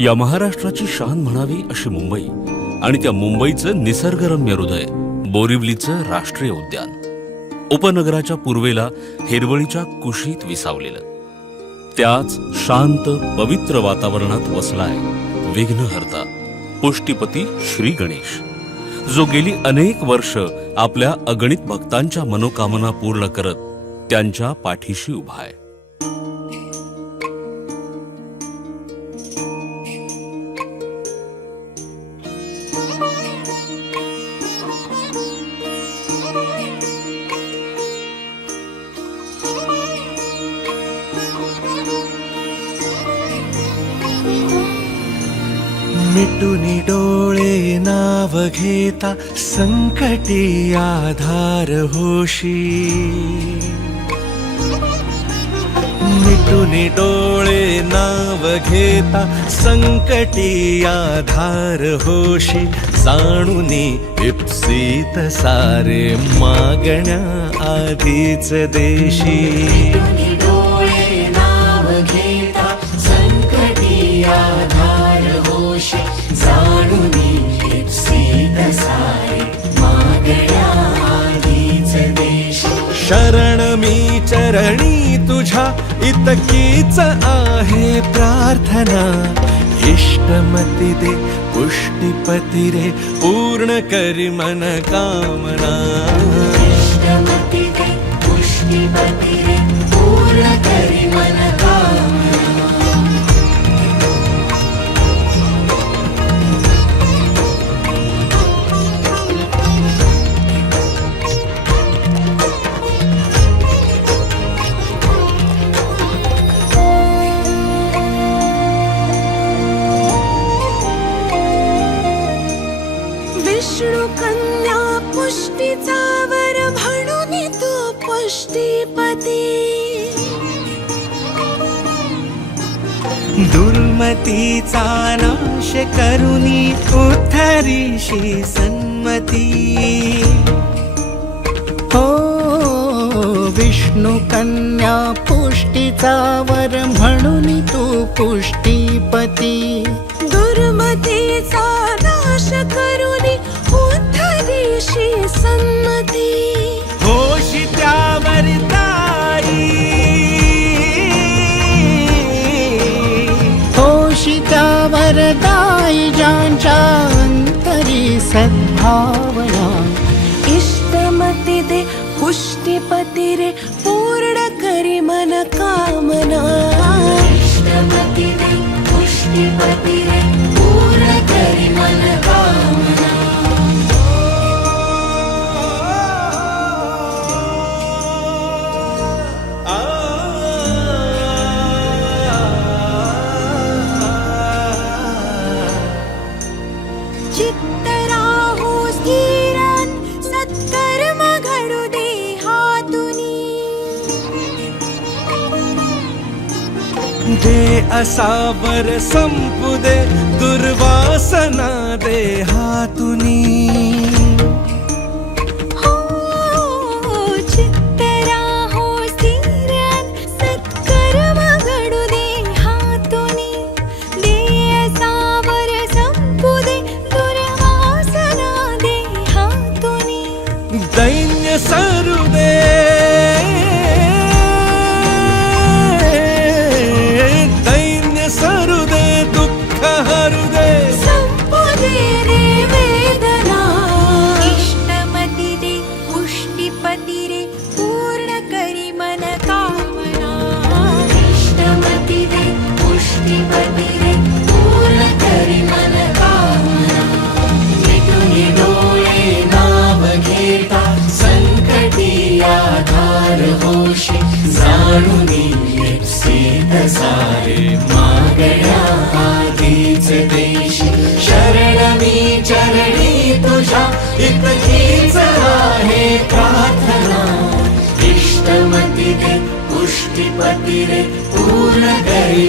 या महाराष्ट्राची शान म्हणावी अशी मुंबई आणि त्या मुंबईचं निसर्गरम्य हृदय बोरिवलीचं राष्ट्रीय उद्यान उपनगराच्या पूर्वेला हिरवळीच्या कुशीत विसावलेलं. त्याच शांत पवित्र वातावरणात वसलाय विघ्नहर्ता पुष्टीपती श्री गणेश, जो गेली अनेक वर्ष आपल्या अगणित भक्तांच्या मनोकामना पूर्ण करत त्यांच्या पाठीशी उभा आहे. मिटूनी डोळे नाव घेता संकटी आधार होशी. मिटूनी डोळे नाव घेता संकटी आधार होशी. जाणूनी इप्सित सारे मागण्या आधीच देशी. डोळे नाव घेता संकटी आधार होशी. जाणूनी इप्सित सारे मागण्या आधीच देशी. शरण मी चरणी तुझ्या इतकीच आहे प्रार्थना. इष्टमती दे पुष्टीपती रे पूर्ण करी मन कामना. इष्टमती दे पुष्टीपती रे पूर्ण करी मन कामना. विष्णू कन्या पुष्टीचा वर म्हणून तू पुष्टीपती. दुर्मतीचा नाश करुनी उद्धरीशी सन्मती. हो विष्णू कन्या पुष्टीचा वर म्हणून तू पुष्टीपती. दुर्मतीचा नाश करुनी उद्धरीशी सन्मती. होशी त्यावर ताई. होशी त्यावर दाई ज्यांच्या अंतरी सद्भावना. इष्टमती दे पुष्टीपती रे पूर्ण करी मन कामना. इष्टमती दे पुष्टीपती रे पूर्ण करी मन कामना. चित्त राहो स्थिर सत्कर्म घडू दे हातुनी. दे असावर संपू दे दुर्वासना देहातुनी. हो चित्त राहो स्थिर सत्कर्म घडू दे हातुनी. दे असावर संपू दे दुर्वासना दे हातुनी. दैन्य सरू दे. दैन्य सरू दे दुःख हरू दे. संपू दे रे वेदना. इष्टमती दे पुष्टीपती रे पूर्ण करी मन कामना. इष्टमती दे पुष्टीपती रे पूर्ण करी मन कामना. मिटूनी डोळे नाव घेता संकटी आधार होशी. जाणूनी इप्सित सारे मागण्या आधीच देशी. शरण मी चरणी तुझ्या इतकीच आहे प्रार्थना. इष्टमती दे पुष्टीपती रे पूर्ण करी